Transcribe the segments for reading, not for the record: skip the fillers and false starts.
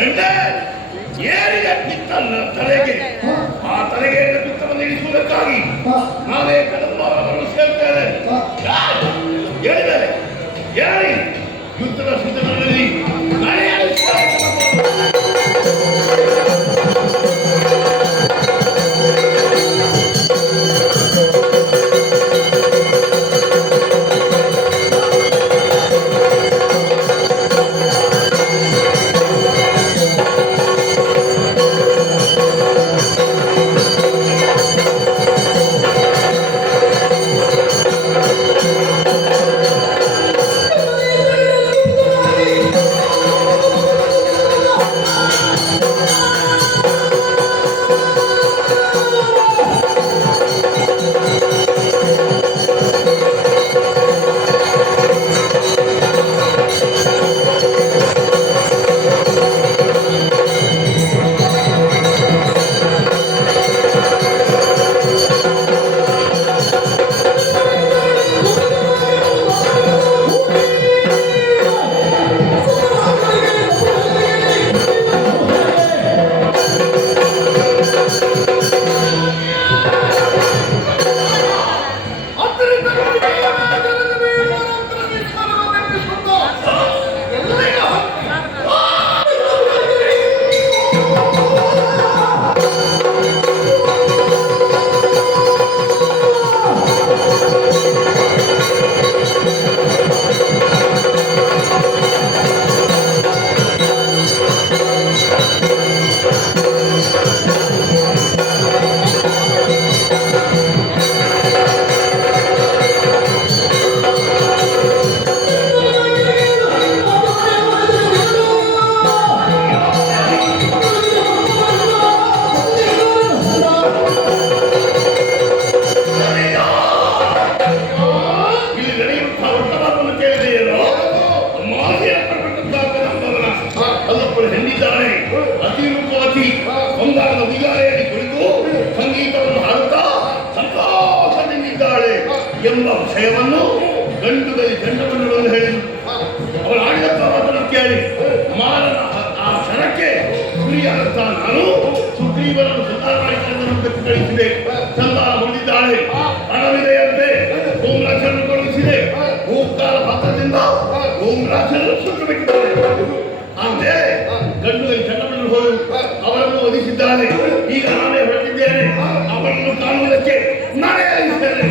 ಹೆಂಡೆ ಏರಿದ ಪಿತ್ತನ್ನ ತಲೆಗೆ ಆ ತಲೆಗೆ ಪಿತ್ತವನ್ನು ಇಳಿಸುವುದಕ್ಕಾಗಿ ನಾನೇ ಕಡಂಬರವನ್ನು ಸೇರ್ತೇನೆ. ಹೇಳಿದರೆ ಹೇಳಿ ಯುದ್ಧದ ಸಿದ್ಧತೆಗಳಲ್ಲಿ ಎಂಬ ವಿಷಯವನ್ನು ಗಂಡುಗಲಿ ಗಂಡವನ್ನು ಹೇಳಿದರು. ಅವಳು ಆಡಿದಂತ ಮಾತನ್ನು ಕೇಳಿ ಮಾರನ ಆ ಕ್ಷಣಕ್ಕೆ ಸ್ತ್ರೀಯಾದಂತ ನಾನು ಸುಗ್ರೀವನನ್ನು ಸುಧಾರಣೆ ಕಳಿಸಿದೆ. ಸಂಧಾನ ಹೊಂದಿದ್ದಾಳೆ, ಹಣವಿದೆಯಂತೆ ಗೋಮರಾಜನ್ನು ಕಳುಹಿಸಿದೆ. ಭೂಕಾಲ ಪಾತ್ರದಿಂದ ಗೋಮರಾಜನನ್ನು ಸುಟ್ಟಬೇಕಿದ್ದಾರೆ. ಆಮೇಲೆ ಗಂಡುಗಲಿ ಗಂಡವನ್ನು ಹೋಗಿ ಅವರನ್ನು ವಧಿಸಿದ್ದಾನೆ. ಈಗ ನಾನೇ ಹೊರಟಿದ್ದೇನೆ, ಅವರನ್ನು ಕಾಣುವುದಕ್ಕೆ ನಾನೇ ಆಗಿದ್ದೇನೆ.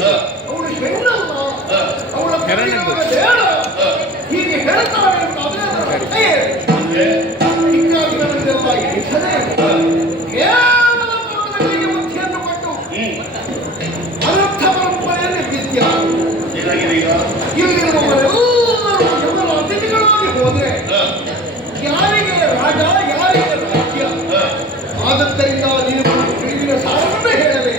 ಅವಳು ಹೆಣ್ಣಲ್ಲ, ಅವಳ ಬೇಡ ಹೀಗೆ ಹೇಳ್ತಾಳೆ ಅಂತಾದ್ರೆ ಅದರ ಅರ್ಥ ಏನು? ಹೀಗಾಗಿ ನನಗೆಲ್ಲ ಎಣಿಸದೆ ಕೇವಲ ಮರಣಗಳಿಗೆ ಮುಖ್ಯನ್ನು ಕೊಟ್ಟು ಅನರ್ಥ ಪರಂಪರೆಯಲ್ಲಿ ವಿದ್ಯಾ ಇಲ್ಲಿರುವವರೆಲ್ಲರೂ ಕೇವಲ ಅತಿಥಿಗಳಾಗಿ ಹೋದ್ರೆ ಯಾರಿಗೆ ರಾಜ ಯಾರಿಗೆ ರಾಜ್ಯ? ಆದದ್ದರಿಂದ ನೀನು ತಿಳಿದಿನ ಸಾರವನ್ನೇ ಹೇಳಲೇ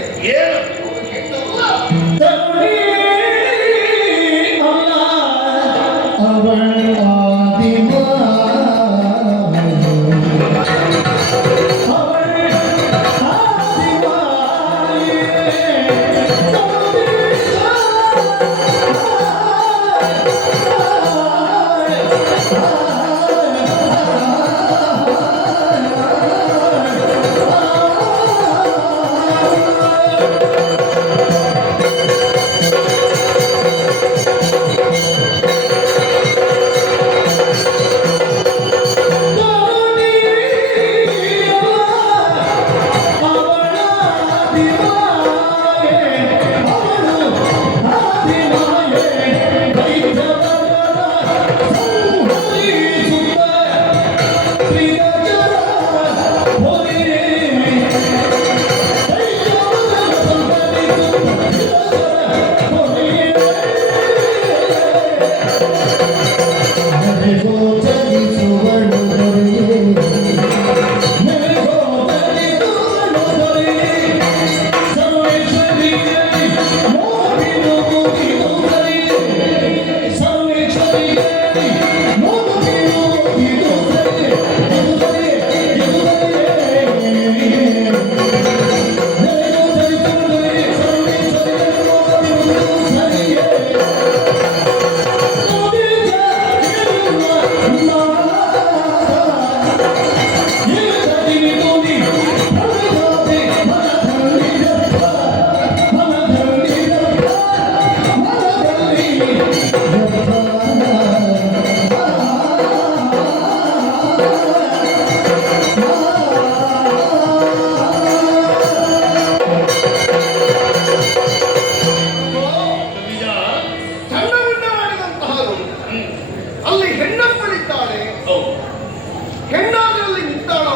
ಹೆಣ್ಣಾದಲ್ಲಿ ನಿಂತಾಳ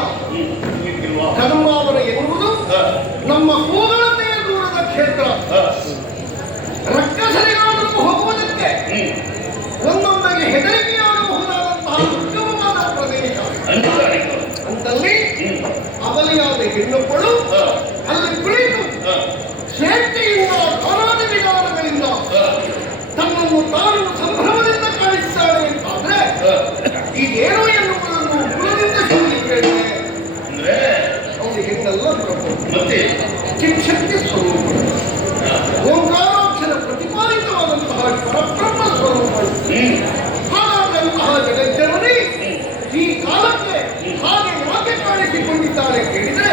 ಕದಂಬಾವರ ಎನ್ನುವುದು ನಮ್ಮ ಕೂದಲತೆಯ ದೂರದ ಕ್ಷೇತ್ರ. ರಕ್ಕಸರಿಗಾದರೂ ಹೋಗುವುದಕ್ಕೆ ಒಂದೊಂದಾಗಿ ಹೆದರಿಕೆಯಾಗಬಹುದಾದಂತಹ ಉತ್ತಮವಾದ ಪ್ರದೇಶ. ಅಂತಲ್ಲಿ ಅಬಲಿಯಾದ ಹೆಣ್ಣುಗಳು ಅಲ್ಲಿ ಕುಳಿತು ಸ್ವೇಚ್ಛೆಯಿಂದ ಕಾಲಾದ ವಿಧಾನಗಳಿಂದ ತನ್ನನ್ನು ತಾನು ಸಂಭ್ರಮದಿಂದ ಕಾಣಿಸ್ತಾಳೆ ಅಂತಾದ್ರೆ ಇದೇನೋ ಎನ್ನುವುದನ್ನು ಕುಲದಿಂದ ಕೇಳಿದ್ರೆ ಅವನು ಹೆಣ್ಣಲ್ಲ ಪ್ರಭು, ಮತ್ತೆ ಶಿಕ್ಷಕ್ಕೆ ಸ್ವರೂಪ ಓಂಕಾರಾಕ್ಷರ ಪ್ರತಿಪಾದಿತವಾದಂತಹ ಪರಬ್ರಹ್ಮ ಸ್ವರೂಪಗಳು. ಹಾಗಾದಂತಹ ಜಗಜ್ಜನನಿ ಈ ಕಾಲಕ್ಕೆ ಹಾಗೆ ಯಾಕೆ ಕಾಣಿಸಿಕೊಂಡಿದ್ದಾರೆ ಕೇಳಿದ್ರೆ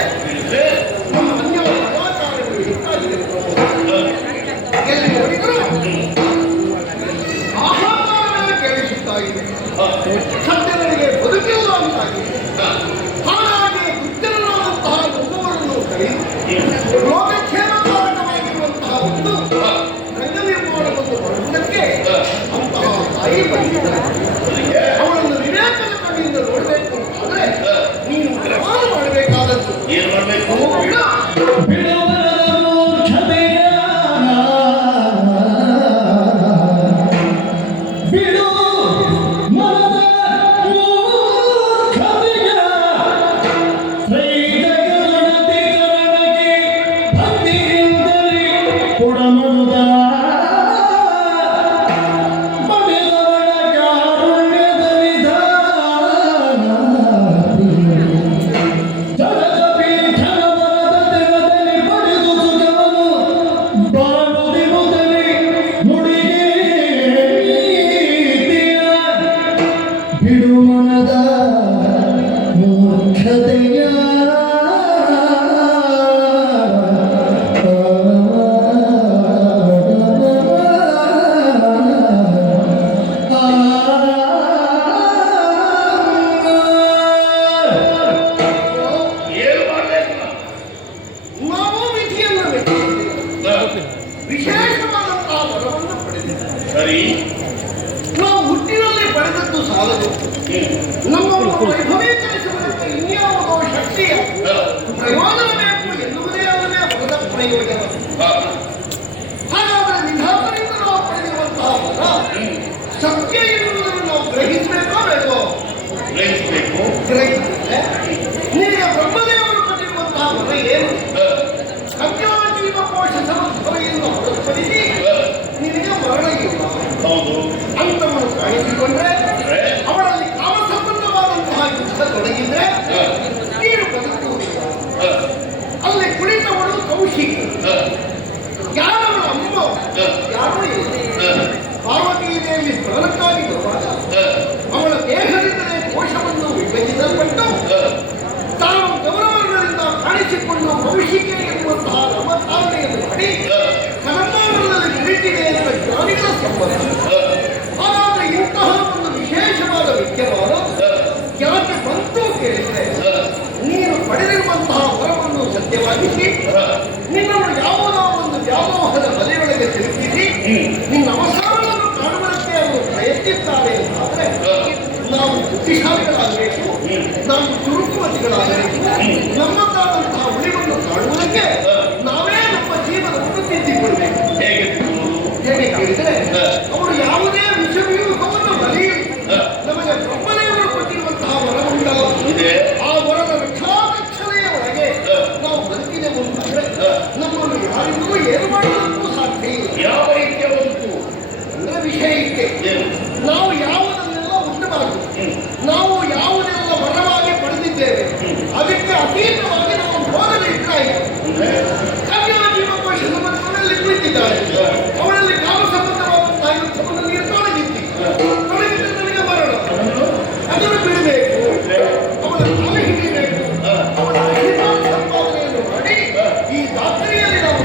ನಮ್ಮ ಅನ್ಯ ಸದಾಚಾರಗಳು ಹೆಚ್ಚಾಗಿದೆ. ಎಲ್ಲಿ ನೋಡಿದರೂ ಆಹಾರವೇ ಕೇಳಿಸುತ್ತಾ ಇದೆ, ಸತ್ಯಗಳಿಗೆ ಬದುಕಿಲ್ಲ ಅಂತಾಗಿದೆ. ಹಾಗಾಗಿ ಬುದ್ಧನಾದಂತಹ ಒಬ್ಬವರನ್ನು ಕರೆದು ಲೋಕಕ್ಷೇಮಕಾರಕವಾಗಿರುವಂತಹ ಒಂದು ರಂಗ ನಿರ್ಮಾಣವನ್ನು ಮಾಡುವುದಕ್ಕೆ ಅಂತಹ ತಾಯಿ ಬಂದಿದ್ದಾರೆ. ಅವಳನ್ನು ವಿವೇಕದ ಕಡೆಯಿಂದ ನೋಡಬೇಕು ಅಂತಾದ್ರೆ ನೀನು ಪ್ರಮಾಣ ಮಾಡಬೇಕಾದದ್ದು ಏನು ಮಾಡಬೇಕು? ವಿಶೇಷವಾದಂತಹ ವರವನ್ನು ಪಡೆದಿದ್ದಾರೆ. ಸರಿ. ನಾವು ಹುಟ್ಟಿನಲ್ಲಿ ಪಡೆದದ್ದು ಸಾಲದು. ನಮ್ಮನ್ನು ವೈಭವೀಕರಿಸುವುದಕ್ಕೆ ಇನ್ಯಾವುದೋ ಶಕ್ತಿಯ ಪ್ರಯೋಜನ ಬೇಕು ಎನ್ನುವುದೇ ಅಲ್ಲದೆ ವರದ ಪ್ರಯೋಜನ. ಹಾಗಾದರೆ ನಿಧಾನದಿಂದ ನಾವು ಪಡೆದಿರುವಂತಹ ವರ ಸತ್ಯ ಎನ್ನುವುದನ್ನು ನಾವು ಗ್ರಹಿಸಬೇಕೋ ಬೇಕೋ? ಗ್ರಹಿಸಬೇಕು. ಗ್ರಹಿಸಿದ್ರೆ ನಿನಗೆ ಬ್ರಹ್ಮದೇವರು ಕೊಟ್ಟಿರುವಂತಹ ವರ ಏನು? ಅಜ್ಞಾನಜೀವ ಕೋಶ ಸಮಸ್ಯೆಯನ್ನು ಹೊರತುಪಡಿಸಿ ನಿನಗೆ ಮರಣ ಇಲ್ಲ. ಹೌದು. ಅಂತವನ್ನು ಕಾಣಿಸಿಕೊಂಡ್ರೆ ಅವರಲ್ಲಿ ಕಾಮ ಸಂಬಂಧವಾದಂತಹ ಯುದ್ಧ ತೊಡಗಿದ್ರೆ ನೀನು ಬದುಕುವುದಿಲ್ಲ. ಅಲ್ಲಿ ಕುಳಿತವಳು ಕೌಶಿಕ, ಯಾರವಳ ಅಮ್ಮ ಯಾರೂ ಇಲ್ಲ. ಪಾರ್ವತೀ ದೇವಿ ಸ್ಮರಣಕ್ಕಾಗಿ ಬರುವಾಗ ಅವಳ ದೇಹದಿಂದಲೇ ಕೋಶವನ್ನು ವಿಭಜಿಸಲ್ಪಟ್ಟು ತಾನು ಗೌರವಗಳಿಂದ ಕಾಣಿಸಿಕೊಂಡು ಕೌಶಿಕೆ ಎನ್ನುವಂತಹ ನಾಮಧಾರಣೆಯನ್ನು ಮಾಡಿ ಕರ್ಮಾವರಣದಲ್ಲಿ ಕುಳಿತಿದೆ ಎಂಬ ಜ್ಞಾನಿಗಳ ಸಂಬಂಧ. ಹಾಗಾದರೆ ಇಂತಹ ಒಂದು ವಿಶೇಷವಾದ ವಿದ್ಯಮಾನ ಯಾಕೆ ಬಂತು ಕೇಳಿದ್ರೆ ನೀನು ಪಡೆದಿರುವಂತಹ ವರವನ್ನು ಸತ್ಯವಾಗಿಸಿ ನಿನ್ನನ್ನು ಯಾವುದೋ ಒಂದು ವ್ಯಾಮೋಹದ ಬಲೆಯೊಳಗೆ ಸಿಲುಕಿಸಿ ನಿನ್ನ ಅವಸರವನ್ನು ಕಾಣುವುದಕ್ಕೆ ಅವರು ಪ್ರಯತ್ನಿಸುತ್ತಾರೆ ಅಂತಾದ್ರೆ ನಾವು ಬುದ್ಧಿಶಾಲಿಗಳಾಗಬೇಕು, ನಾವು ಚುರುಕುಮತಿಗಳಾಗಬೇಕು. ನಮ್ಮದಾದಂತಹ ಉಳಿವನ್ನು ಕಾಣುವುದಕ್ಕೆ ನಾವೇ ನಮ್ಮ ಜೀವನವನ್ನು ತಿದ್ದಿಕೊಳ್ಬೇಕು. ಹೇಗೆ ಕೇಳಿದರೆ ಅವರು ಯಾವುದೇ ವಿಷವ್ಯೂಹವನ್ನು ಬರೆಯಲಿ ನಮಗೆ ಬ್ರಹ್ಮದೇವರು ಕೊಟ್ಟಿರುವಂತಹ ವರವುಂಟಲ್ಲ, ಆ ವರದ ರಕ್ಷಣೆಯ ಒಳಗೆ ನಾವು ಬದುಕಿದೆವು ಅಂತಂದ್ರೆ ನಮ್ಮನ್ನು ಯಾರಿಗೂ ಏನು ಮಾಡುವುದಕ್ಕೂ ಸಾಧ್ಯ ಇಲ್ಲ. ಯಾವ ರೀತಿಯ ಬಂತು ಅಂದ್ರೆ ವಿಷಯಕ್ಕೆ ನಾವು ಯಾವುದನ್ನೆಲ್ಲ ಉಂಟಬಾರದು, ನಾವು ಯಾವುದೆಲ್ಲ ವರವಾಗಿ ಪಡೆದಿದ್ದೇವೆ ಅದಕ್ಕೆ ಅತೀತವಾಗಿ ನಾವು ಹೋಗಲು ಇಟ್ಟಾಯಿತು. ಜೀವಕೋಶದ ಮನಸ್ಸಿನಲ್ಲಿ ಕುಳಿತಿದ್ದಾರೆ, ಅವರಲ್ಲಿ ಕಾಮ ಸಂಬಂಧವಾದಂತಹ ಯುದ್ಧವನ್ನು ನೀರು ತೊಡಗಿದ್ದಿ ತೊಡಗಿದ್ರೆ ನನಗೆ ಮರಣ ಅದನ್ನು ಬಿಡಬೇಕು, ಅವಳ ಕಾಲ ಹಿಡಿಯಬೇಕು, ಅವಳ ಅಹಿತಾನ ಸಂಪಾದನೆಯನ್ನು ಮಾಡಿ ಈ ದಾತ್ರಿಯಲ್ಲಿ ನಾವು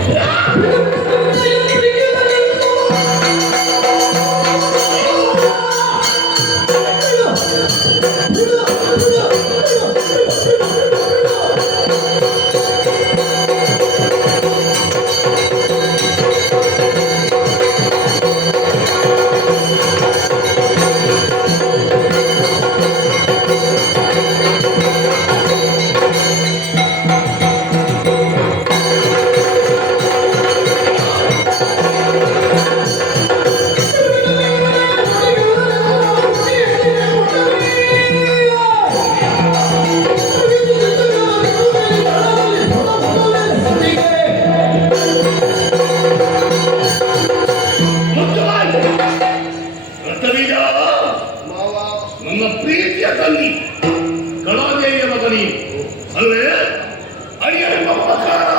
ನನ್ನ ಪ್ರೀತಿಯ ತಂಗಿ ಕಲಾದೇವಿಯ ಮಗನಿ ಅಲ್ಲೇ ಅಡಿಯರ ಮಮಕಾರ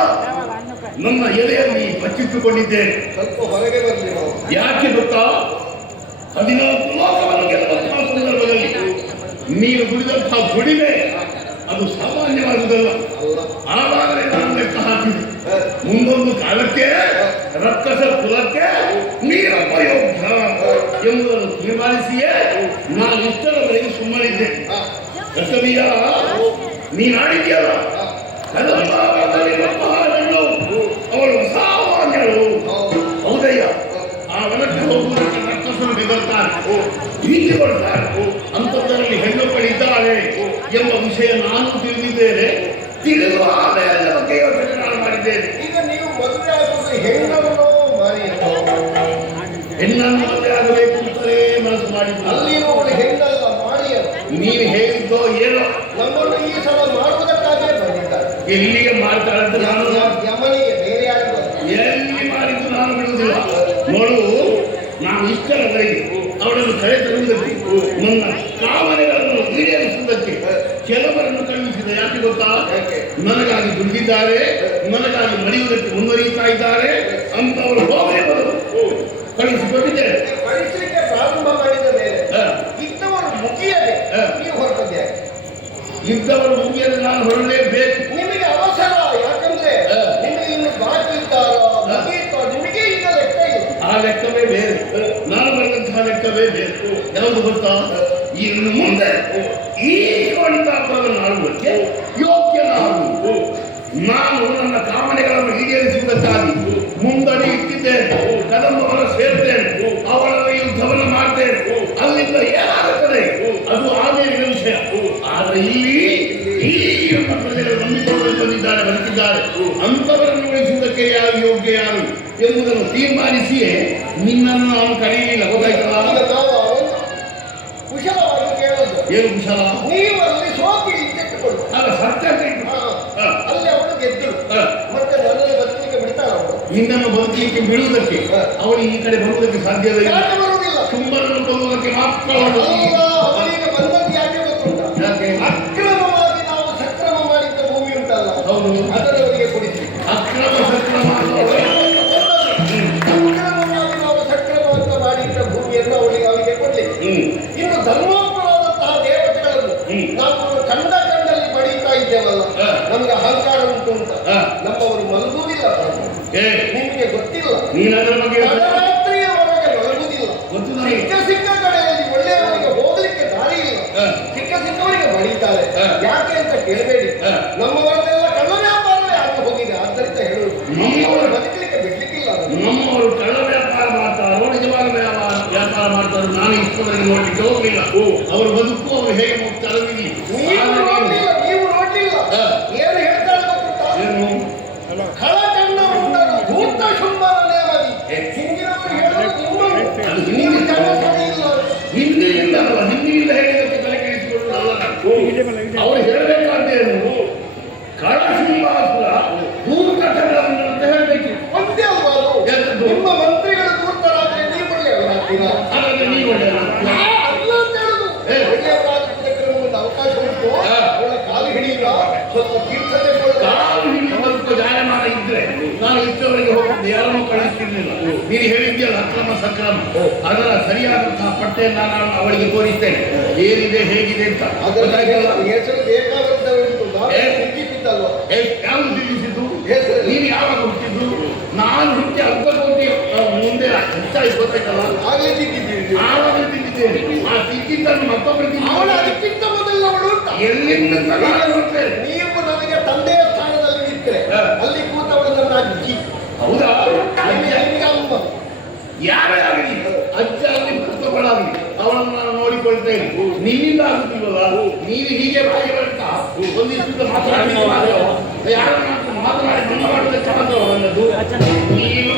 ನನ್ನ ಎದೆಯಲ್ಲಿ ಬಚ್ಚಿಟ್ಟುಕೊಂಡಿದ್ದೇನೆ. ಸ್ವಲ್ಪ ಹೊರಗೆ ಬರಲಿ. ಯಾಕೆ ಗೊತ್ತಾ? 14 ಲೋಕವನ್ನು ಗೆಲ್ಲುವಂತಹ ಸಂದರ್ಭದಲ್ಲಿ ನೀನು ದುಡಿದಂತಹ ದುಡಿಮೆ ಅದು ಸಾಮಾನ್ಯವಾದುದಲ್ಲ. ಆವಾಗಲೇ ನಾನು ಲೆಕ್ಕ ಹಾಕಿದೆ, ಮುಂದೊಂದು ಕಾಲಕ್ಕೆ ರಕ್ಕಸ ಕುಲಕ್ಕೆ ನೀರಪ್ಪ ಯೋಗ್ಯ ಎಂಬುದನ್ನು ತೀರ್ಮಾನಿಸಿಯೇ ನಾನು ಇಷ್ಟರವರೆಗೆ ಸುಮ್ಮನಿದ್ದೆ. ಕರ್ತವ್ಯ ನೀನಾಡಿದ್ಯಲ್ಲ, ಅವಳು ಸಾಮಾನ್ಯರು ಹೌದಯ್ಯ. ಆ ಹೊಲಕ್ಕೆ ಹೋಗುವುದಕ್ಕೆ ರಕ್ಕಸರು ಬೆದರ್ತಾರೆ, ಭೀತಿ ಕೊಡ್ತಾರೆ. ಅಂಥದ್ದರಲ್ಲಿ ಹೆಣ್ಣು ಪಡಿದ್ದಾಳೆ ಎಂಬ ವಿಷಯ ನಾನು ತಿಳಿದಿದ್ದೇನೆ. ತಿಳಿದು ಆಮೇಲೆ ಬಗ್ಗೆ ಯೋಚನೆ ನಾನು ಮಾಡಿದ್ದೇನೆ. ಈಗ ನೀವು ಮದುವೆ ಆಗುವುದು ಹೆಣ್ಣನ್ನು ಮಾರಿ ಹೆಣ್ಣನ್ನು ಮದುವೆ ಆಗಬೇಕು ಅಂತಲೇ ಮನಸ್ಸು ಮಾಡಿದ್ದು. ಅಲ್ಲಿ ನೋಡಿ ಹೆಣ್ಣಲ್ಲ ಮಾಡಿ ನೀನು ಹೇಳಿದ್ದೋ ಏನೋ ನಮ್ಮನ್ನು ಈ ಸಲ ಮಾಡುವುದಕ್ಕಾಗೇ ಬಂದಿದ್ದಾರೆ. ಎಲ್ಲಿಗೆ ಮಾಡ್ತಾಳೆ ಅಂತ ನಾನು ಯಮನಿಗೆ ಬೇರೆ ಯಾರು ಎಲ್ಲಿ ಮಾಡಿದ್ದು ನಾನು ಬಿಡುವುದಿಲ್ಲ. ನೋಡು, ನಾನು ಇಷ್ಟರವರೆಗೆ ಅವಳನ್ನು ಕರೆ ತರುವುದಕ್ಕೆ ನನ್ನ ಕಾಮನೆಗಳನ್ನು ಈಡೇರಿಸುವುದಕ್ಕೆ ಕೆಲವರನ್ನು ಕಳುಹಿಸಿದ. ಯಾಕೆ ಗೊತ್ತಾ? ನನಗಾಗಿ ದುಡಿದಿದ್ದಾರೆ, ನನಗಾಗಿ ಮರೆಯುವುದಕ್ಕೆ ಮುಂದುವರಿಯುತ್ತಾ ಇದ್ದಾರೆ ಅಂತ ಅವರು ಹೋಗಲೇ ಬರಲು ಕಳುಹಿಸಿಕೊಂಡಿದ್ದೇನೆ. ಪರಿಸ್ಥಿತಿಗೆ ಪ್ರಾರಂಭ ಮಾಡಿದ ಮೇಲೆ ಇದ್ದವರು ಮುಗಿಯದೆ ನೀವು ಹೊರಟದ್ದೆ. ಇದ್ದವರು ಮುಗಿಯಲು ನಾನು ಹೊರಡಲೇಬೇಕು. ನಿಮಗೆ ಅವಸರ, ಯಾಕಂದ್ರೆ ನಿಮಗೆ ಇನ್ನು ಬಾಕಿ ಇದ್ದಾರೋ ನಿಮಗೆ ಈಗ ಲೆಕ್ಕ ಇಲ್ಲ. ಆ ಲೆಕ್ಕವೇ ಬೇರೆ, ನಾನು ಬರೆದಂತಹ ಲೆಕ್ಕವೇ ಬೇರೆ. ಯಾವುದು ಗೊತ್ತಾ? ಇನ್ನು ಮುಂದೆ ಈ ಕವನಿತಾಪವನ್ನು ಆಡುವುದಕ್ಕೆ ಯೋಗ್ಯನಾಗುವುದು ನಾನು ನನ್ನ ಕಾಮನೆಗಳನ್ನು ಈಡೇರಿಸುವುದಕ್ಕಾಗಿ ಮುಂದಡಿ ಇಟ್ಟಿದ್ದೇನೆ. ಬದುಕಿದ್ದಾರೆ ಅಂತವರನ್ನು ಉಳಿಸುವುದಕ್ಕೆ ಯಾರು ಯೋಗ್ಯ ಯಾರು ಎಂಬುದನ್ನು ತೀರ್ಮಾನಿಸಿಯೇ ನಿನ್ನನ್ನು ನಾನು ಕರೆಯಲಿಲ್ಲ. ಗೊತ್ತಾಯ್ತಲ್ಲ? ಈಗ ನಾವು ಒಂದು ಕುಶಲವಾಗಿ ಕೇಳೋದು, ಏನು ಕುಶಲ? ನೀವು ಅಲ್ಲಿ ಸೋತಿರಿ ಇಟ್ಟುಕೊಳ್ಳು. ಅಲ್ಲ, ಸತ್ಯ ಅಂತ ಇಟ್ಟು. ಅಲ್ಲಿ ಅವಳು ಗೆದ್ದರು. ಮತ್ತೆ ನನ್ನನ್ನು ಬದುಕಲಿಕ್ಕೆ ಬಿಡ್ತಾಳ ಅವಳು? ನಿನ್ನನ್ನು ಬದುಕಲಿಕ್ಕೆ ಬಿಡುವುದಕ್ಕೆ ಅವಳು ಈ ಕಡೆ ಬರುವುದಕ್ಕೆ ಸಾಧ್ಯವೇ ಇಲ್ಲ. ಯಾಕೆ ಬರುವುದಿಲ್ಲ? ತುಂಬರನ್ನು ಕೊಲ್ಲುವುದಕ್ಕೆ ಮಾತ್ರ ಅವಳು. ಅಲ್ಲ, ಅವಳಿಗೆ ಬಂದದ್ದು ಯಾಕೆ ಗೊತ್ತುಂಟ? ಯಾಕೆ? ಅಕ್ರಮವಾಗಿ ನಾವು ಸಕ್ರಮ ಮಾಡಿದ್ದ ಭೂಮಿ ಉಂಟಲ್ಲ, ಹೌದು. ಅದನ್ನು ಅವರಿಗೆ ಕೊಡಿಸಿ. ಅಕ್ರಮ ಸಕ್ರಮ ಅಕ್ರಮವಾಗಿ ನಾವು ಸಕ್ರಮ ಅಂತ ಮಾಡಿದ್ದ ಭೂಮಿಯನ್ನು ಅವರಿಗೆ ಕೊಡ್ಲಿಕ್ಕೆ. ಇನ್ನು ಧರ್ಮೋತ್ತರವಾದಂತಹ ದೇವತೆಗಳನ್ನು ನಾವು ಕಂಡಲ್ಲಿ ಬಡೀತಾ ಇದ್ದೇವಲ್ಲ, ನಮ್ಗೆ ಅಹಂಕಾರ ಉಂಟು ಅಂತ. ನಮ್ಮವರು ಮಲಗುವುದಿಲ್ಲ, ನಿಮಗೆ ಗೊತ್ತಿಲ್ಲ. ರಾತ್ರಿಯವರೆಗೆ ಮಲಗುವುದಿಲ್ಲ. ಸಿಕ್ಕ ಸಿಕ್ಕ ಕಡೆಯಲ್ಲಿ ಒಳ್ಳೆಯವರಿಗೆ ಹೋಗ್ಲಿಕ್ಕೆ ದಾರಿ ಇಲ್ಲ. ಸಿಕ್ಕ ಸಿಕ್ಕವರಿಗೆ ಬಡೀತಾರೆ. ಯಾಕೆ ಅಂತ ಕೇಳಬೇಡಿ. ನಮ್ಮವರನ್ನೆಲ್ಲ ಕಳ್ಳ ವ್ಯಾಪಾರವೇ ಆಗಿ ಹೋಗಿದೆ. ಆದ್ದರಿಂದ ಹೇಳುವುದು, ನಮ್ಮವರು ಬದುಕಲಿಕ್ಕೆ ಬಿಡ್ಲಿಕ್ಕಿಲ್ಲ. ನಮ್ಮವರು ಕಳ್ಳ ವ್ಯಾಪಾರ ಮಾಡ್ತಾರೋ ನಿಜವಾದ ವ್ಯಾಪಾರ ಮಾಡ್ತಾರೋ ನಾನು ಇಷ್ಟೊಂದರಲ್ಲಿ ನೋಡ್ಲಿಕ್ಕೆ ಹೋಗ್ಲಿಲ್ಲ. ಅವರು ಬದುಕು ಅವರು ಹೇಗೆ ಹೋಗ್ತಾರೋ ನೀವು ನೋಡ್ಲಿಲ್ಲ. ಏನು ಹೇಳ್ತಾರೆ ಗೊತ್ತುಂಟಾ? ಕಳ ಕಂಡ ಉಂಟರು ಧೂರ್ತ ಶುಂಭರನೇ ಮದಿ. ಹಿಂದಿನವರು ಹೇಳೋದು ನೀವು ಜನ ಸರಿ ಇಲ್ಲ. ಹಿಂದಿನಿಂದ ಅಲ್ಲ, ಹಿಂದಿನಿಂದ ಹೇಳಿದಕ್ಕೆ ತಲೆ ಕೆಡಿಸಿಕೊಳ್ಳುವುದಲ್ಲ. ಅವರು ಹೇಳಬೇಕಾದ್ದೇನು? ಕಳ ಶುಂಭಾಸುರ ಧೂರ್ತ ಕಂಡವನು ಅಂತ ಹೇಳಬೇಕು. ಒಂದೇ ಅಲ್ವಾ ಅದು? ನಿಮ್ಮ ಮಂತ್ರಿಗಳು ಧೂರ್ತರಾದ್ರೆ ನೀವು ಒಳ್ಳೆಯವರಾಗ್ತೀರಾ? ಹಾಗಾದ್ರೆ ನೀವು ಒಳ್ಳೆಯ ಅಲ್ಲ ಅಂತ ಹೇಳುದು. ಒಳ್ಳೆಯವರಾಗಲಿಕ್ಕೆ ನಮಗೊಂದು ಅವಕಾಶ ಉಂಟು. ಅವಳ ಕಾಲು ಹಿಡಿಯುವ ಸ್ವಲ್ಪ ತೀರ್ಥತೆ ಕಾಲು ಹಿಡಿಯುವ ಸ್ವಲ್ಪ ಜಾಯಮಾನ ಇದ್ರೆ ನಾನು ಇಷ್ಟವರೆಗೆ ಹೋಗಿದ್ದೆ, ಯಾರನ್ನೂ ಕಳಿಸ್ತಿರ್ಲಿಲ್ಲ. ನೀನು ಹೇಳಿದ್ಯಲ್ಲ ಅಕ್ರಮ ಸಕ್ರಮ, ಅದರ ಸರಿಯಾದಂತಹ ಪಟ್ಟೆಯನ್ನು ನಾನು ಅವಳಿಗೆ ತೋರಿಸ್ತೇನೆ, ಏನಿದೆ ಹೇಗಿದೆ ಅಂತ. ಹೆಸರು ಬೇಕಾದಂತ ಉಂಟು. ಸಿಕ್ಕಿದ್ದಲ್ವ? ಯಾವುದು ತಿಳಿಸಿದ್ದು? ನೀನು ಯಾವಾಗ ಹುಟ್ಟಿದ್ದು? ನಾನು ಹುಟ್ಟಿ 10 ಕೋಟಿ ಮುಂದೆ ಹೆಚ್ಚಾಗಿ ಗೊತ್ತಾಯ್ತಲ್ಲ, ಆಗಲೇ ಸಿಕ್ಕಿದ್ದೀರಿ. ಆವಾಗ ತಿಂದಿದ್ದೇನೆ. ಆ ಸಿಕ್ಕಿದ್ದನ್ನು ಮತ್ತೊಬ್ಬರಿಗೆ ಅವಳು ಅದಕ್ಕಿಂತ ಮೊದಲು ಅವಳು ಎಲ್ಲಿಂದ ನೀವು ನನಗೆ ತಂದೆಯ ಸ್ಥಾನದಲ್ಲಿ ನಿಂತರೆ ಅಲ್ಲಿ ಕೂತವಳು ನನ್ನ ಅಜ್ಜಿ. ಹೌದಾ? ಅಮ್ಮ ಯಾರೇ ಆಗಲಿ, ಅಜ್ಜ ಆಗಲಿ ಪುಸ್ತಕಗಳಾಗಲಿ, ಅವಳನ್ನು ನಾನು ನೋಡಿಕೊಳ್ತೇನೆ. ನಿನ್ನಿಂದ ಆಗುತ್ತಿಲ್ವಲ್ಲ, ನೀನು ಹೀಗೆ ಬಾಯಿ ಬರ್ತಾ ಒಂದಿಷ್ಟು ಮಾತನಾಡಿ ಯಾರನ್ನ ಮಾತನಾಡಿ ನನ್ನ ಮಾಡುವುದಕ್ಕೆ ನನ್ನದು. ನೀನು